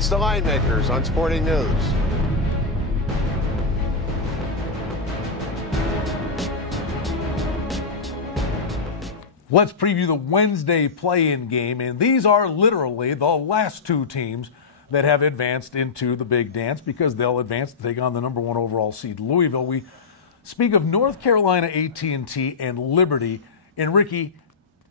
It's the Linemakers on Sporting News. Let's preview the Wednesday play-in game, and these are literally the last two teams that have advanced into the big dance because they'll advance to take on the #1 overall seed Louisville. We speak of North Carolina A&T and Liberty. And Ricky,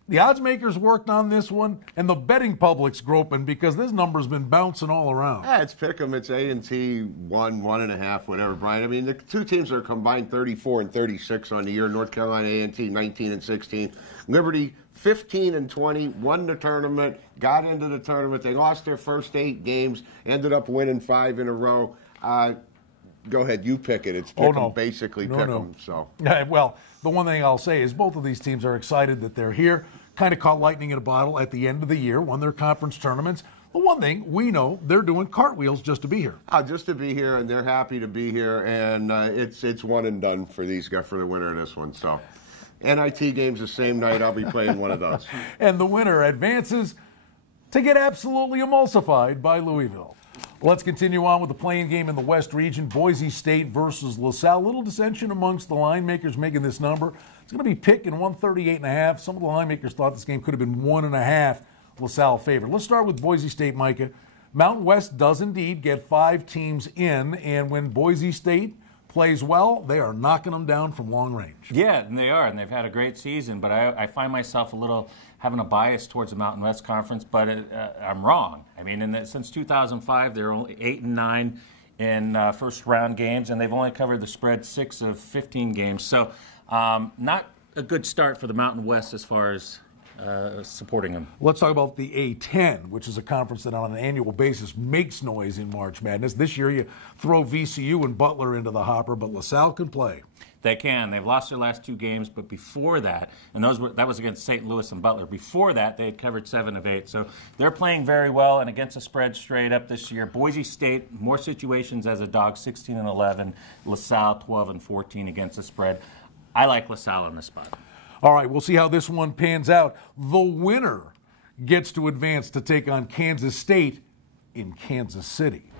the odds makers worked on this one, and the betting public's groping because this number's been bouncing all around. Yeah, it's pick 'em. It's A&T 1.5, whatever, Brian. I mean, the two teams are combined 34 and 36 on the year. North Carolina A&T 19 and 16. Liberty 15 and 20, won the tournament, got into the tournament. They lost their first 8 games, ended up winning 5 in a row. Go ahead, you pick it. It's pick 'em, basically pick 'em. So. Well, the one thing I'll say is both of these teams are excited that they're here. Kind of caught lightning in a bottle at the end of the year, won their conference tournaments. The one thing we know, they're doing cartwheels just to be here. Just to be here, and they're happy to be here, and it's one and done for these guys for the winner of this one. So, NIT games the same night. I'll be playing one of those. And the winner advances to get absolutely emulsified by Louisville. Let's continue on with the playing game in the West region. Boise State versus LaSalle. Little dissension amongst the line makers making this number. It's going to be picked in 138.5. Some of the line makers thought this game could have been 1.5 LaSalle favored. Let's start with Boise State, Micah. Mountain West does indeed get 5 teams in, and when Boise State plays well, they are knocking them down from long range. Yeah, and they are, and they've had a great season, but I find myself a little having a bias towards the Mountain West Conference, but I'm wrong. I mean, since 2005, they're only 8 and 9 in first round games, and they've only covered the spread 6 of 15 games. So not a good start for the Mountain West as far as supporting them. Let's talk about the A10, which is a conference that on an annual basis makes noise in March Madness. This year you throw VCU and Butler into the hopper, but LaSalle can play. They can. They've lost their last 2 games, but before that, and that was against St. Louis and Butler. Before that, they had covered 7 of 8. So they're playing very well and against the spread straight up this year. Boise State, more situations as a dog, 16 and 11. LaSalle, 12 and 14 against the spread. I like LaSalle in this spot. All right, we'll see how this one pans out. The winner gets to advance to take on Kansas State in Kansas City.